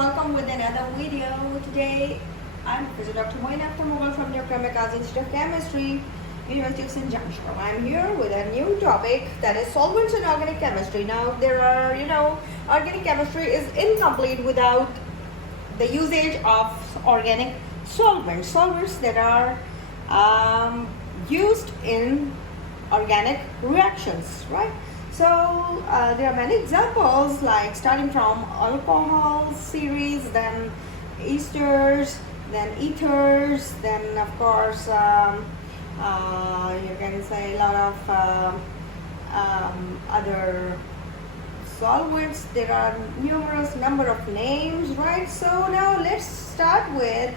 welcome with another video. Today I'm Professor Dr. Mchem from the Dr.Mchem Institute of Chemistry, University of St. John's. I'm here with a new topic, that is solvents in organic chemistry. Now there are, organic chemistry is incomplete without the usage of organic solvents. Solvents that are used in organic reactions, right? So there are many examples, like starting from alcohol series, then esters, then ethers, then of course you can say a lot of other solvents. There are numerous number of names, right? So now let's start with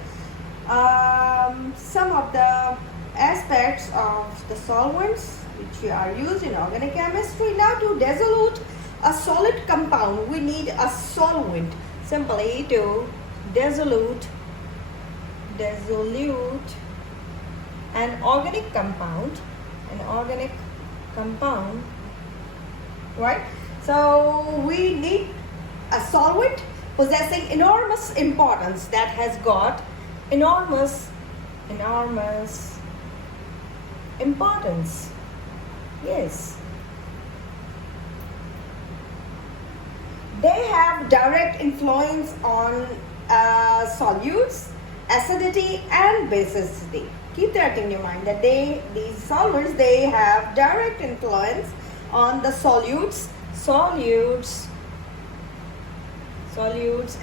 some of the aspects of the solvents which are used in organic chemistry. Now, to dissolute a solid compound, we need a solvent. Simply to dissolute an organic compound, right? So we need a solvent possessing enormous importance, that has got enormous importance. Yes, they have direct influence on solutes, acidity and basicity. Keep that in your mind, that these solvents, they have direct influence on the solutes,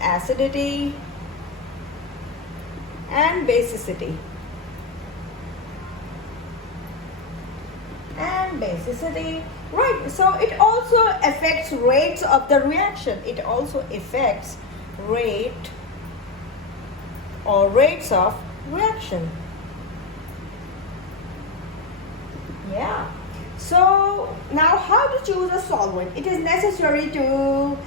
acidity and basicity. Right? So it also affects rates of the reaction. It also affects rates of reaction. Yeah. So now, how to choose a solvent? It is necessary to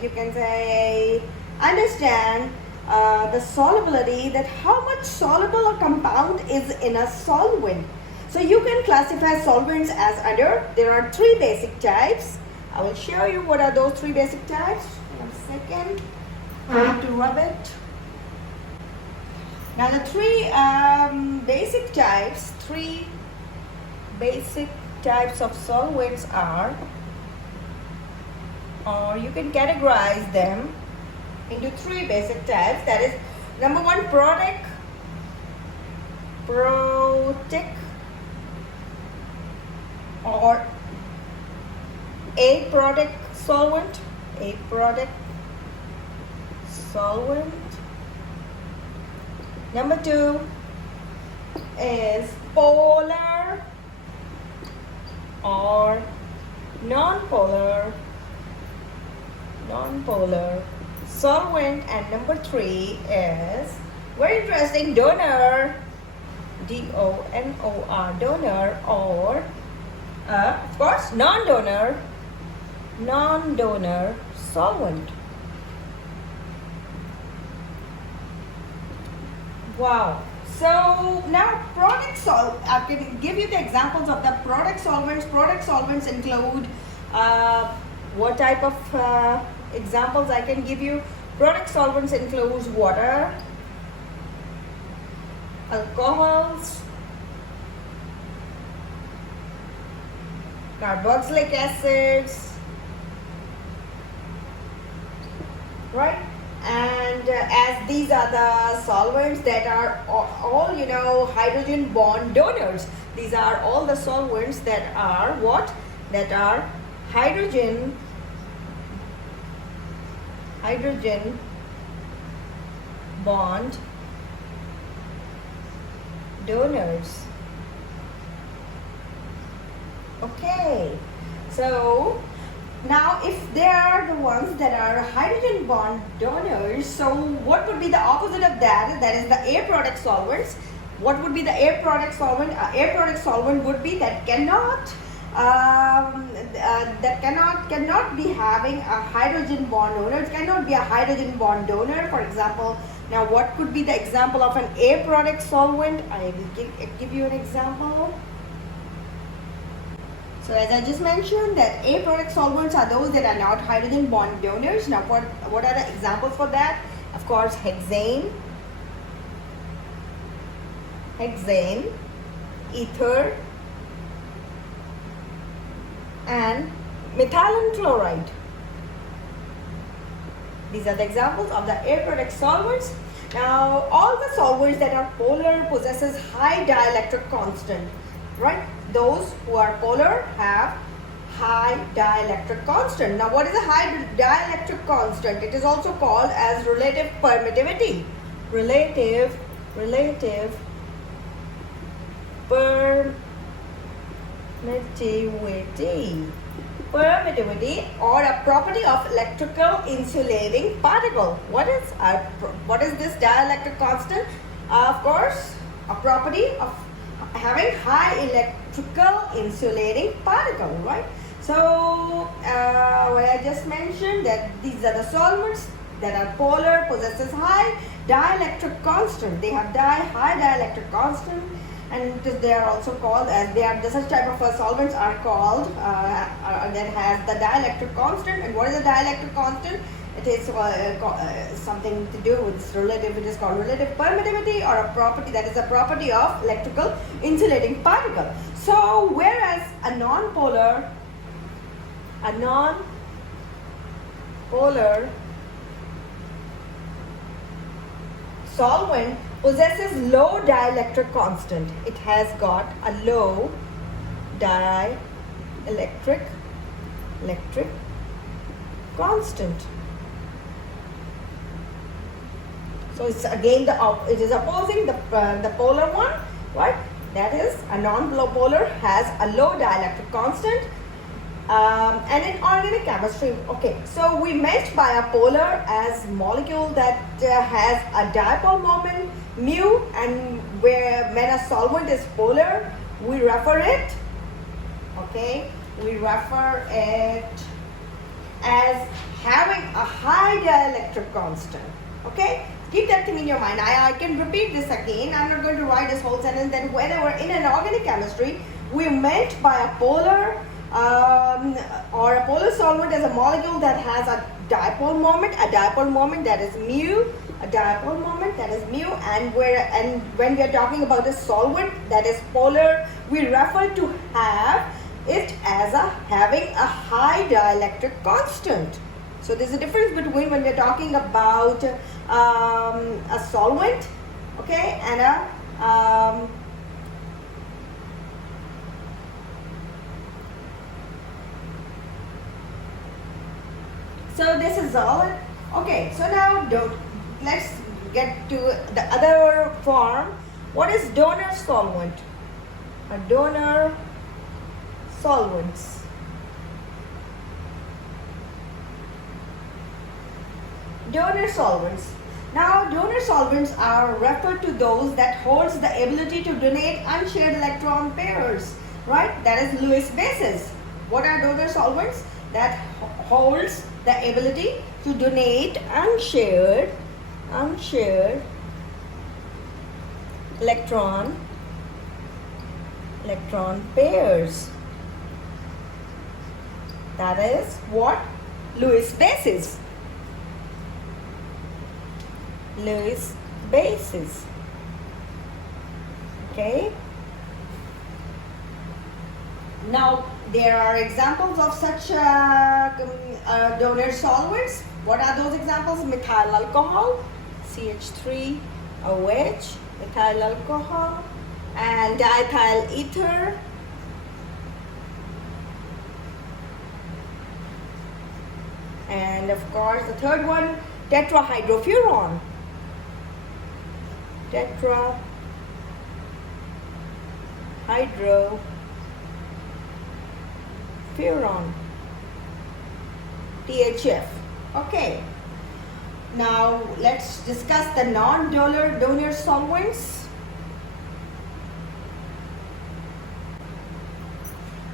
you can say understand the solubility, that how much soluble a compound is in a solvent. So you can classify solvents as under, there are three basic types. I will show you what are those three basic types. 1 second. I have to rub it. Now the three basic types of solvents are, or you can categorize them into three basic types. That is, number one, Protic, or Aprotic solvent, Number two is polar or nonpolar solvent, and number three is very interesting, donor, DONOR, donor, or of course Nondonor solvent. Wow. So now I can give you the examples of the product solvents. Product solvents include what type of examples I can give you. Product solvents includes water, alcohols, carboxylic acids, right? And as these are the solvents that are all hydrogen bond donors. These are all the solvents that are what? That are hydrogen bond donors. Okay, so now if they are the ones that are hydrogen bond donors, so what would be the opposite of that? That is the aprotic solvents. What would be the aprotic solvent? Aprotic solvent would be that cannot be having a hydrogen bond donor. It cannot be a hydrogen bond donor. For example, now what could be the example of an aprotic solvent? I will give you an example. So as I just mentioned that aprotic solvents are those that are not hydrogen bond donors. Now what are the examples for that? Of course, hexane, ether, and methylene chloride. These are the examples of the aprotic solvents. Now, all the solvents that are polar possesses high dielectric constant, right? Those who are polar have high dielectric constant. Now, what is a high dielectric constant? It is also called as relative permittivity. Relative permittivity, or a property of electrical insulating particle. What is this dielectric constant? Of course, a property of having high electrical insulating particle, right? So what I just mentioned, that these are the solvents that are polar, possesses high dielectric constant. They have high dielectric constant, and they are also called as such type of solvents are called that has the dielectric constant. And what is the dielectric constant? It is something to do with relative. It is called relative permittivity, or a property that is a property of electrical insulating particle. So whereas a nonpolar solvent possesses low dielectric constant. It has got a low dielectric constant. So it's again it is opposing the polar one, right? That is, a non-polar has a low dielectric constant. And in organic chemistry, okay, so we meant by a polar as molecule that has a dipole moment mu, and when a solvent is polar, we refer it as having a high dielectric constant. Okay, keep that thing in your mind. I can repeat this again. I'm not going to write this whole sentence. Then whenever in an organic chemistry, we meant by a polar or a polar solvent as a molecule that has a dipole moment that is mu, and when we are talking about a solvent that is polar, we refer to have it as having a high dielectric constant. So there's a difference between when we're talking about a solvent, okay, and a so this is all. Okay, so now let's get to the other form. What is donor solvent? A donor solvents. Donor solvents. Now, donor solvents are referred to those that holds the ability to donate unshared electron pairs, right? That is Lewis bases. What are donor solvents? That holds the ability to donate unshared electron pairs. That is what? Lewis bases. Lewis bases. Okay. Now there are examples of such donor solvents. What are those examples? Methyl alcohol, CH3OH, methyl alcohol, and diethyl ether, and of course the third one, tetrahydrofuran. Tetrahydrofuran, THF. Okay. Now let's discuss the non-donor solvents.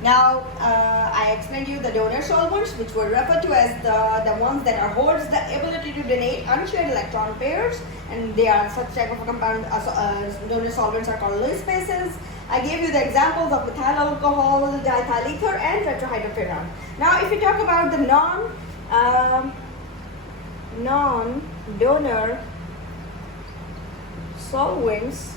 Now I explained you the donor solvents, which were referred to as the ones that holds the ability to donate unshared electron pairs, and they are such type of compound. Donor solvents are called Lewis bases. I gave you the examples of methyl alcohol, diethyl ether, and tetrahydrofuran. Now, if we talk about the non-donor solvents,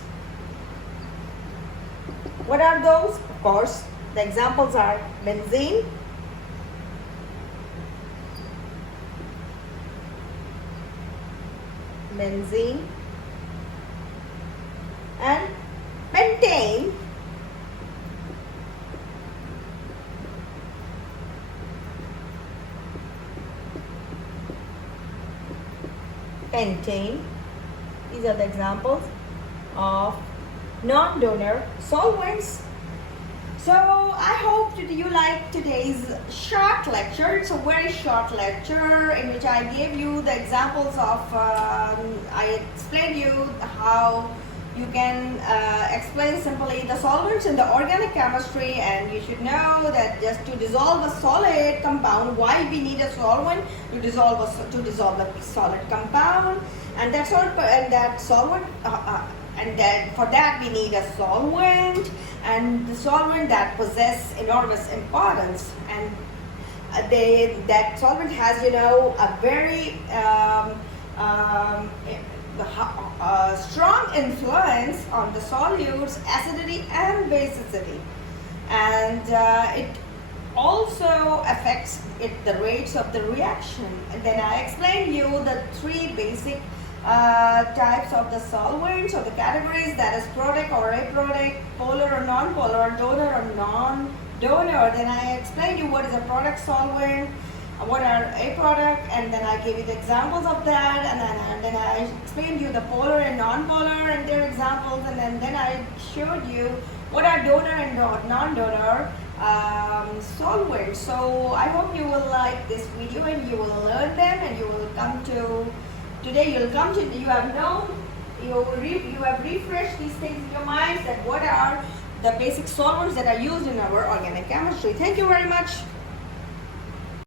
what are those? Of course, the examples are benzene, and pentane, these are the examples of non-donor solvents. So I hope you like today's short lecture. It's a very short lecture in which I gave you the examples of, I explained you how you can explain simply the solvents in the organic chemistry, and you should know that just to dissolve a solid compound, why we need a solvent to dissolve a solid compound, and that's all. And that solvent, and then for that we need a solvent, and the solvent that possess enormous importance, and that solvent has, you know, a very strong influence on the solutes, acidity and basicity, and it also affects the rates of the reaction. And then I explained you the three basic types of the solvents or the categories, that is Protic or Aprotic, polar or nonpolar, donor or non-donor. Then I explained you what is a product solvent, what are Aprotic, and then I gave you the examples of that, and then I explained you the polar and non-polar and their examples, and then I showed you what are donor and non-donor solvents. So I hope you will like this video and you will learn them, and you will come to, today you'll come to, you have known, you have refreshed these things in your minds, that what are the basic solvents that are used in our organic chemistry. Thank you very much.